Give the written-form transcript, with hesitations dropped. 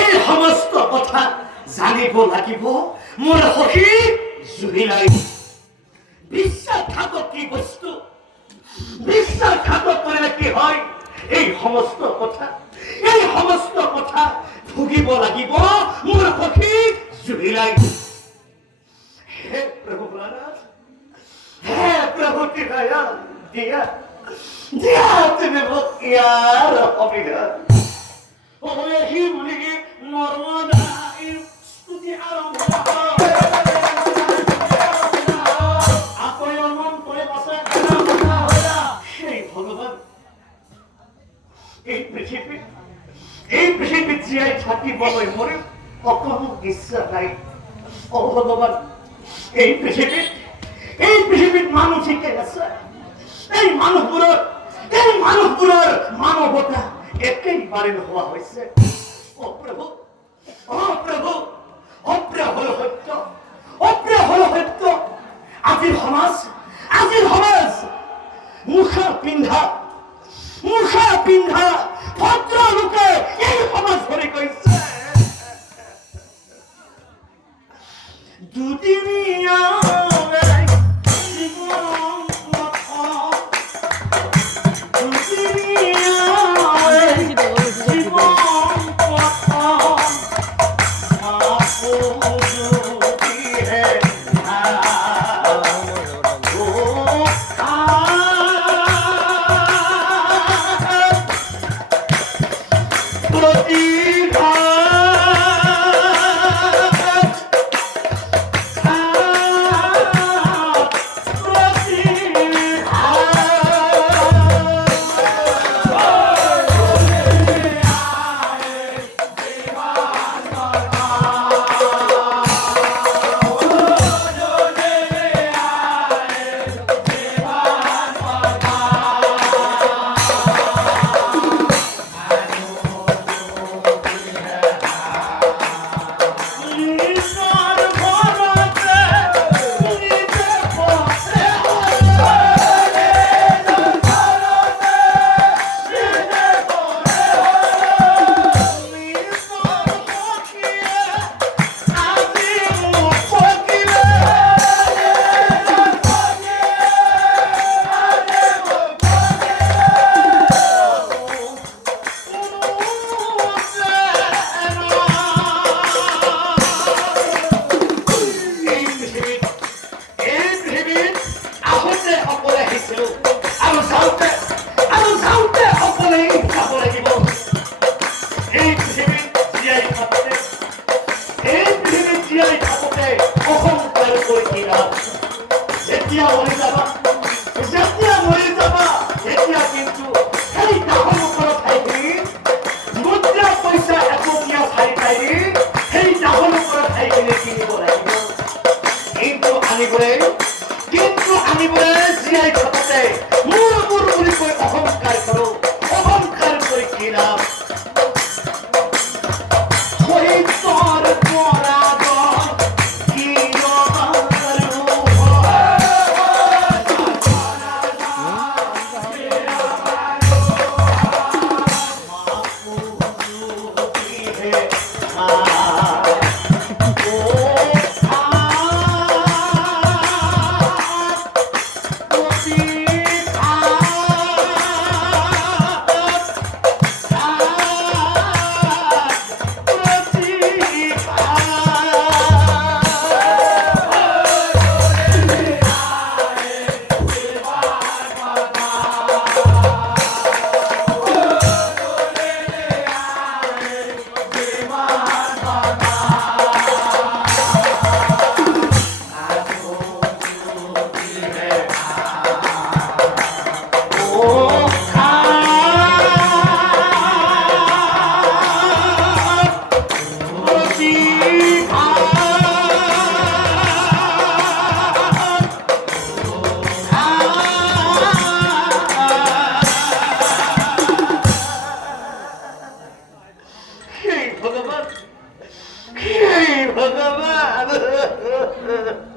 এই সমস্ত কথা জানিব লাগিব মোৰ সখী জুবিলাই। বিশ্বাসঘাতক কি বস্তু, বিশ্বাসঘাতক কৰিলে কি হয়, এই সমস্ত কথা ভুগিব লাগিব মোৰ সখী জুবিলাই। হে প্ৰভু মহাৰাজ, হে প্ৰভু টিকায়া দিয়া দিয়া তুমি মোক ইয়াৰ অবিধা অবয়সী বুলি নৰ্মদা স্তুতি আৰম্ভ এই পৃথিৱীত জীয়াই থাকিবলৈ মোৰ অকণো ইচ্ছা নাই। অ ভগৱান, এই পৃথিৱীত মানুহ ঠিকে আছে, এই মানুহবোৰৰ মানৱতা একেবাৰে নোহোৱা হৈছে। অ প্ৰভু, অপ্ৰিয় হল সত্য। আজিৰ সমাজ মুখা পিন্ধা ভদ্ৰ লোকে এই সমাজ ভৰি গৈছে। দুদিনীয়া যেতিয়া মৰি যাবা তেতিয়া কিন্তু সেই তাহৰ ওপৰত ঠাইখিনি মুদ্ৰা পইচা একটকীয়া চাৰি পাৰি সেই তাহৰ ওপৰত ঠাইখিনি কিনিব লাগিব। কিন্তু আনিবলৈ জীয়াই থাকোঁতে মোৰ বুলি কৈ অহংকাৰ কৰোঁ, অহংকাৰ কৰি কি লাভ? भगवान